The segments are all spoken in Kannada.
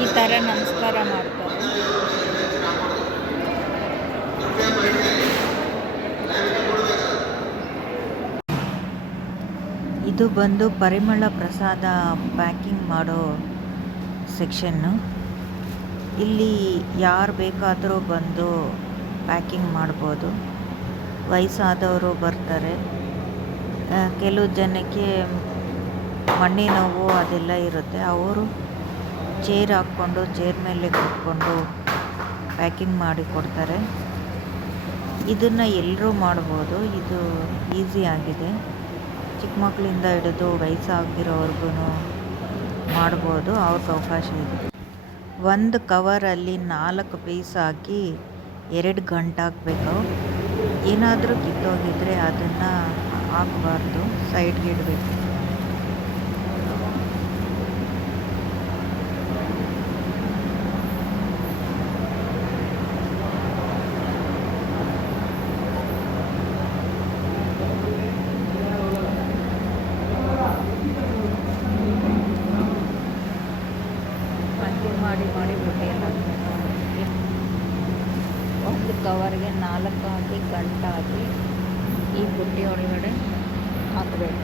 ಈ ಥರ ನಮಸ್ಕಾರ ಮಾಡ್ತಾರೆ. ಇದು ಬಂದು ಪರಿಮಳ ಪ್ರಸಾದ ಪ್ಯಾಕಿಂಗ್ ಮಾಡೋ ಸೆಕ್ಷನ್ನು. ಇಲ್ಲಿ ಯಾರು ಬೇಕಾದರೂ ಬಂದು ಪ್ಯಾಕಿಂಗ್ ಮಾಡ್ಬೋದು. ವಯಸ್ಸಾದವರು ಬರ್ತಾರೆ. ಕೆಲವು ಜನಕ್ಕೆ ಮಂಡಿ ನೋವು ಅದೆಲ್ಲ ಇರುತ್ತೆ. ಅವರು ಚೇರ್ ಹಾಕ್ಕೊಂಡು ಚೇರ್ ಮೇಲೆ ಕೂತ್ಕೊಂಡು ಪ್ಯಾಕಿಂಗ್ ಮಾಡಿ ಕೊಡ್ತಾರೆ. ಇದನ್ನು ಎಲ್ಲರೂ ಮಾಡ್ಬೋದು. ಇದು ಈಸಿ ಆಗಿದೆ. ಚಿಕ್ಕ ಮಕ್ಕಳಿಂದ ಹಿಡಿದು ವಯಸ್ಸಾಗಿರೋರ್ಗು ಮಾಡ್ಬೋದು. ಅವ್ರಿಗೆ ಅವಕಾಶ ಇದೆ. ಒಂದು ಕವರಲ್ಲಿ 4 ಪೀಸ್ ಹಾಕಿ 2 ಗಂಟೆ ಹಾಕಬೇಕು. ಏನಾದರೂ ಕಿತ್ತೋಗಿದ್ರೆ ಅದನ್ನು ಹಾಕಬಾರ್ದು, ಸೈಡ್ಗೆ ಇಡಬೇಕು. ಮಾಡಿ ಬುಟ್ಟಿಯಲ್ಲಿ ಹಾಕಬೇಕು. ಒಂದು ಕವರ್ಗೆ 4 ಹಾಕಿ ಗಂಟು ಹಾಕಿ ಈ ಬುಟ್ಟಿ ಒಳಗಡೆ ಹಾಕಬೇಕು.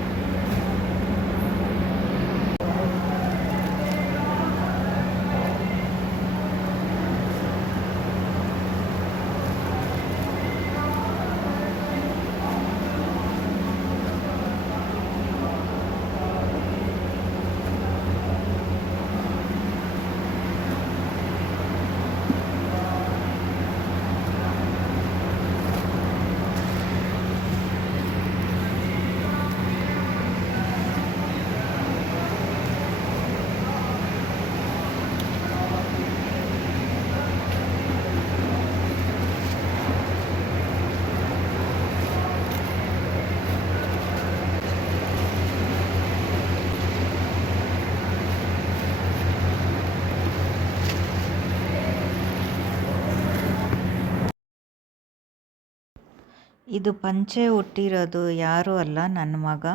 ಇದು ಪಂಚೆ ಹುಟ್ಟಿರೋದು ಯಾರೂ ಅಲ್ಲ, ನನ್ನ ಮಗ.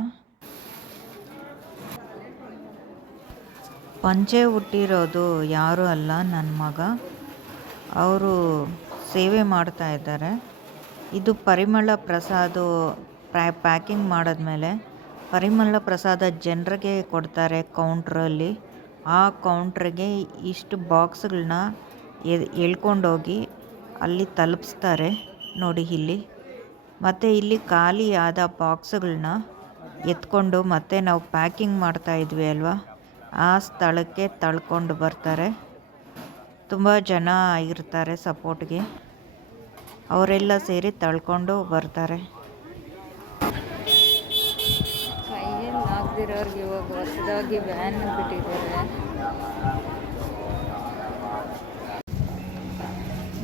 ಪಂಚೆ ಹುಟ್ಟಿರೋದು ಯಾರೂ ಅಲ್ಲ, ನನ್ನ ಮಗ. ಅವರು ಸೇವೆ ಮಾಡ್ತಾ ಇದ್ದಾರೆ. ಇದು ಪರಿಮಳ ಪ್ರಸಾದ ಪ್ಯಾಕಿಂಗ್ ಮಾಡಿದ್ಮೇಲೆ ಪರಿಮಳ ಪ್ರಸಾದ ಜನರಿಗೆ ಕೊಡ್ತಾರೆ ಕೌಂಟ್ರಲ್ಲಿ. ಆ ಕೌಂಟ್ರಿಗೆ ಇಷ್ಟು ಬಾಕ್ಸ್ಗಳನ್ನ ಎಳ್ಕೊಂಡೋಗಿ ಅಲ್ಲಿ ತಲುಪಿಸ್ತಾರೆ ನೋಡಿ ಇಲ್ಲಿ. ಮತ್ತು ಇಲ್ಲಿ ಖಾಲಿ ಆದ ಬಾಕ್ಸ್ಗಳನ್ನ ಎತ್ಕೊಂಡು ಮತ್ತೆ ನಾವು ಪ್ಯಾಕಿಂಗ್ ಮಾಡ್ತಾ ಇದ್ವಿ ಅಲ್ವಾ, ಆ ಸ್ಥಳಕ್ಕೆ ತಳ್ಕೊಂಡು ಬರ್ತಾರೆ. ತುಂಬ ಜನ ಇರ್ತಾರೆ ಸಪೋರ್ಟ್ಗೆ. ಅವರೆಲ್ಲ ಸೇರಿ ತಳ್ಕೊಂಡು ಬರ್ತಾರೆ. ಕೈಯಲ್ಲಿ ಆಗದಿರೋರ್ಗೆ ಇವಾಗ ಹೊಸದಾಗಿ ವ್ಯಾನ್ ಬಿಟ್ಟಿದ್ದಾರೆ.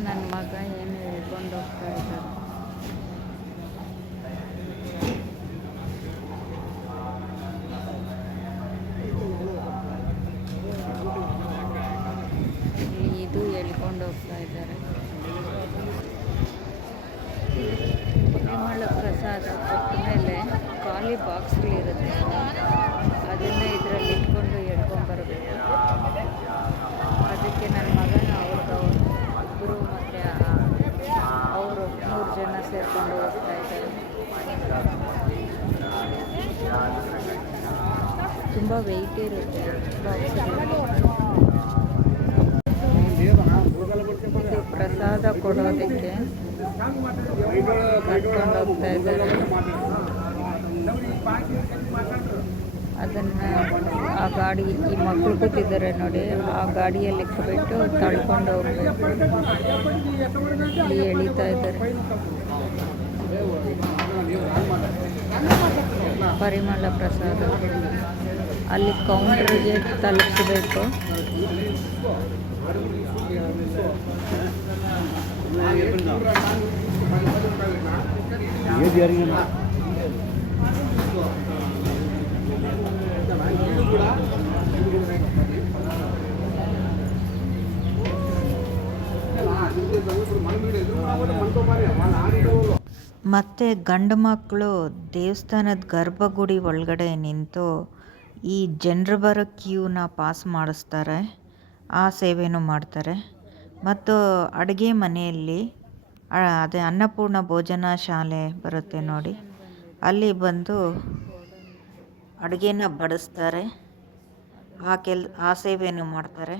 ನನ್ನ ಮಗ ಏನು ಹೇಳ್ಕೊಂಡು ಹೋಗ್ತಾ ಇದ್ದಾರೆ. ಇದು ಎಳ್ಕೊಂಡು ಹೋಗ್ತಾ ಇದ್ದಾರೆ. ಪರಿಮಳ ಪ್ರಸಾದ ಕೊಟ್ಟ ಮೇಲೆ ಖಾಲಿ ಬಾಕ್ಸ್ಗಳಿರುತ್ತೆ, ಅದನ್ನು ಇದರಲ್ಲಿ ಇಟ್ಕೊಂಡು ಎಳ್ಕೊಂಬರ್ಬೇಕು. ಅದಕ್ಕೆ ನನ್ನ ಮಗನ ಇಬ್ಬರು ಮತ್ತು ಅವರು 3 ಜನ ಸೇರಿಕೊಂಡು ಹೋಗ್ತಾ ಇದ್ದಾರೆ. ತುಂಬ ವೆಯ್ಟ್ ಇರುತ್ತೆ ಬಾಕ್ಸ್ಗಳು. ಇದು ಪ್ರಸಾದ ಕೊಡೋದಕ್ಕೆ ಕರ್ಕೊಂಡು ಹೋಗ್ತಾ ಇದ್ದಾರೆ. ಅದನ್ನು ಆ ಗಾಡಿ, ಈ ಮಕ್ಕಳು ಕೂತಿದ್ದಾರೆ ನೋಡಿ, ಆ ಗಾಡಿಯಲ್ಲಿ ಇಟ್ಬಿಟ್ಟು ತಳ್ಕೊಂಡು ಹೋಗ್ಬೇಕು. ಇಲ್ಲಿ ಎಳಿತಾ ಇದ್ದಾರೆ. ಪರಿಮಳ ಪ್ರಸಾದ ಅಲ್ಲಿ ಕೌಂಟ್ರಿಗೆ ತಲುಪಿಸಬೇಕು. ಮತ್ತು ಗಂಡು ಮಕ್ಕಳು ದೇವಸ್ಥಾನದ ಗರ್ಭಗುಡಿ ಒಳಗಡೆ ನಿಂತು ಈ ಜನರು ಬರೋ ಕ್ಯೂನ ಪಾಸ್ ಮಾಡಿಸ್ತಾರೆ. ಆ ಸೇವೆನೂ ಮಾಡ್ತಾರೆ. ಮತ್ತು ಅಡುಗೆ ಮನೆಯಲ್ಲಿ ಅದೇ ಅನ್ನಪೂರ್ಣ ಭೋಜನ ಶಾಲೆ ಬರುತ್ತೆ ನೋಡಿ, ಅಲ್ಲಿ ಬಂದು ಅಡುಗೆನ ಬಡಿಸ್ತಾರೆ. ಆ ಸೇವೆಯನ್ನು ಮಾಡ್ತಾರೆ.